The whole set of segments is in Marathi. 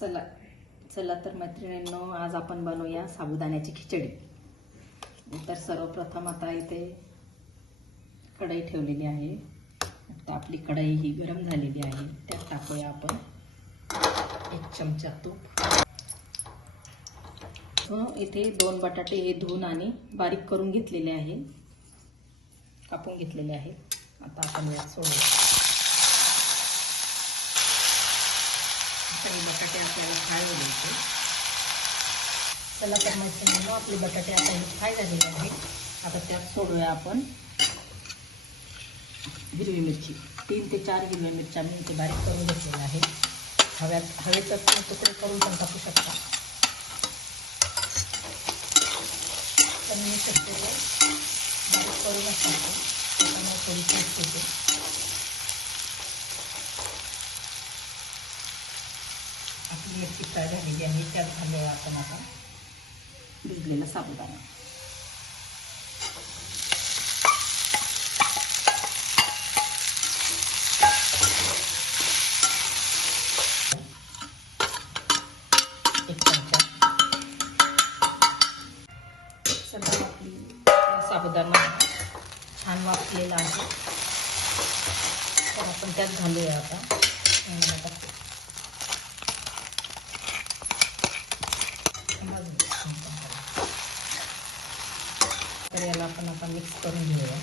चला चला तर मैत्रिणींनो, आज आपण बनवूया साबुदाण्याची खिचडी. तर सर्वप्रथम आता इथे कढई ठेवलेली आहे. आता आपली कढई ही गरम झालेली आहे. त्यात टाकूया आपण 1 चमचा तूप. इथे 2 बटाटे हे धुवून आणि बारीक करून घेतलेले आहे, कापून घेतलेले आहे. आता आपण यात सोडूया. हे बटाटे आपल्याला फ्राय होऊ द्यायचे. चला तर मैत्रिणींनो, आपले बटाटे आता हे फ्राय झालेले आहेत. आता त्यात सोडूया आपण हिरवी मिरची. 3 ते 4 हिरव्या मिरच्या मी इथे बारीक करून घेतलेल्या आहे. हवेचा तुकडे करून पण टाकू शकता, पण मी शक्यतो बारीक करूनच टाकतो, त्याच्यामुळे थोडी टेस्ट येते. आपली मिरची फ्राय झालेली आहे. त्यात घालूया आपण आता भिजलेला साबुदाणा. सगळं आपली साबुदाणा छान वाफलेला आहे, तर आपण त्यात घालूया आता. तर याला आपण आता मिक्स करून घेऊया.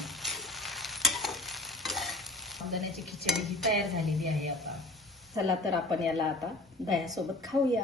साबुदाण्याची खिचडी ही तयार झालेली आहे. आता चला तर आपण याला आता दह्यासोबत खाऊया.